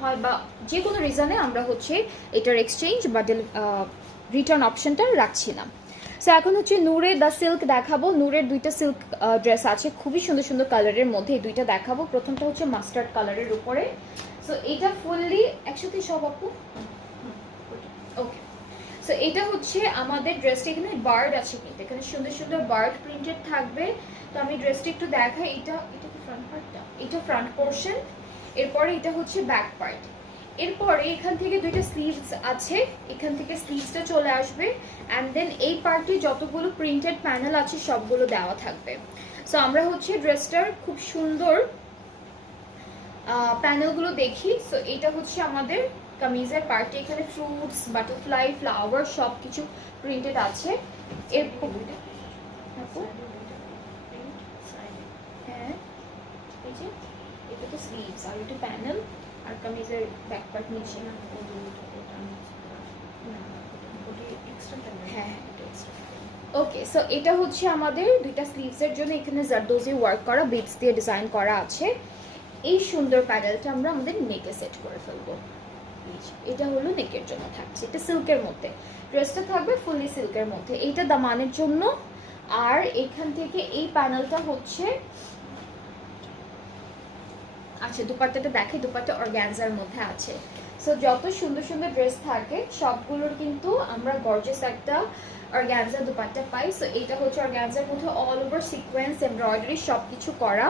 হয় বা যে কোনো রিজনে আমরা হচ্ছে এটার এক্সচেঞ্জ বা রিটার্ন অপশনটা রাখছি না। সো এখন হচ্ছে নূরের দ্য সিল্ক দেখাবো। নূরের দুইটা সিল্ক ড্রেস আছে খুবই সুন্দর সুন্দর কালারের মধ্যে, এই দুইটা দেখাবো। প্রথমটা হচ্ছে মাস্টার্ড কালারের উপরে। সো এটা ফুললি একসাথে সব আপু ওকে। সো এটা হচ্ছে আমাদের ড্রেসটা, এখানে বার্ড আছে কিন্তু এখানে সুন্দর সুন্দর বার্ড প্রিন্টেড থাকবে। তো আমি ড্রেসটা একটু দেখাই। এটা এটা কি ফ্রন্ট পার্টটা, এটা ফ্রন্ট পোর্শন, এরপরে এটা হচ্ছে ব্যাক পার্ট। এরপরে এখান থেকে দুইটা স্লিভস আছে, এখান থেকে স্লিভসটা চলে আসবে অ্যান্ড দেন এই পার্টে যতগুলো প্রিন্টেড প্যানেল আছে সবগুলো দেওয়া থাকবে। সো আমরা হচ্ছে ড্রেসটার খুব সুন্দর প্যানেলগুলো দেখি। সো এটা হচ্ছে আমাদের কামিজের পার্টে, এখানে ফ্রুটস, বাটারফ্লাই, ফ্লাওয়ার সব কিছু প্রিন্টেড আছে। এরপর হ্যাঁ এই যে এটা তো স্লিভস আর এটা প্যানেল আর কামিজের ব্যাক পার্ট নিচে। হ্যাঁ ওকে। সো এটা হচ্ছে আমাদের দুইটা স্লিভসের জন্য, এখানে জারদোজি ওয়ার্ক করা বিটস দিয়ে ডিজাইন করা আছে। এই সুন্দর প্যানেলটা আমরা আমাদের নেকে সেট করে ফেলবো। এটা হলো নেকের জন্য থাকছে, এটা সিল্কের মধ্যে ড্রেসটা থাকবে, ফুললি সিল্কের মধ্যে। এইটা দামানের জন্য। আর এখান থেকে এই প্যানেলটা হচ্ছে, আচ্ছা দুপাট্টাটা দেখাই, দুপাট্টা অর্গানজার মধ্যে আছে। সো যত সুন্দর সুন্দর ড্রেস থাকে সবগুলোর কিন্তু আমরা গর্জিয়াস একটা অর্গানজা দুপাট্টা পাই। সো এটা হচ্ছে অর্গানজার মধ্যে অল ওভার সিকোয়েন্স এমব্রয়ডারি সব কিছু করা।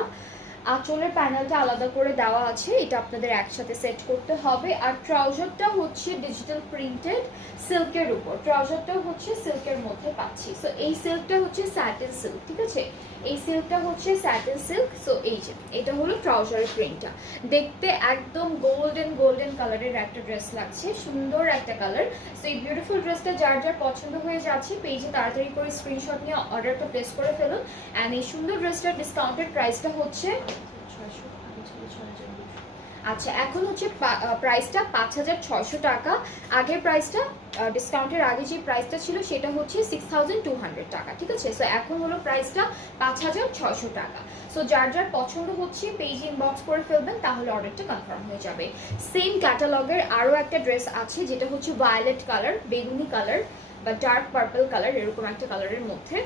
আঁচলের প্যানেলটা আলাদা করে দেওয়া আছে, এটা আপনাদের একসাথে সেট করতে হবে। আর ট্রাউজারটা হচ্ছে ডিজিটাল প্রিন্টেড সিল্কের উপর, ট্রাউজারটাও হচ্ছে সিল্কের মধ্যে পাচ্ছি। সো এই সিল্কটা হচ্ছে স্যাটিন সিল্ক, ঠিক আছে, এই সিল্কটা হচ্ছে স্যাটিন সিল্ক। সো এই যে এটা হলো ট্রাউজারের প্রিন্টটা, দেখতে একদম গোল্ডেন গোল্ডেন কালারের একটা ড্রেস লাগছে, সুন্দর একটা কালার। সো এই বিউটিফুল ড্রেসটা যার যার পছন্দ হয়ে যাচ্ছে পেজে তাড়াতাড়ি করে স্ক্রিনশট নিয়ে অর্ডারটা প্লেস করে ফেলুন। অ্যান্ড এই সুন্দর ড্রেসটার ডিসকাউন্টেড প্রাইসটা হচ্ছে, আচ্ছা এখন হচ্ছে প্রাইসটা 5,600 টাকা। আগের প্রাইসটা ডিসকাউন্টের আগে যে প্রাইসটা ছিল সেটা হচ্ছে 6,200 টাকা, ঠিক আছে। সো এখন হলো প্রাইসটা 5,600 টাকা। সো যার যার পছন্দ হচ্ছে পেজ ইনবক্স করে ফেলবেন, তাহলে অর্ডারটা কনফার্ম হয়ে যাবে। সেম ক্যাটালগের আরও একটা ড্রেস আছে যেটা হচ্ছে ভায়োলেট কালার, বেগুনি কালার বা ডার্ক পার্পল কালার, এরকম একটা কালারের মধ্যে।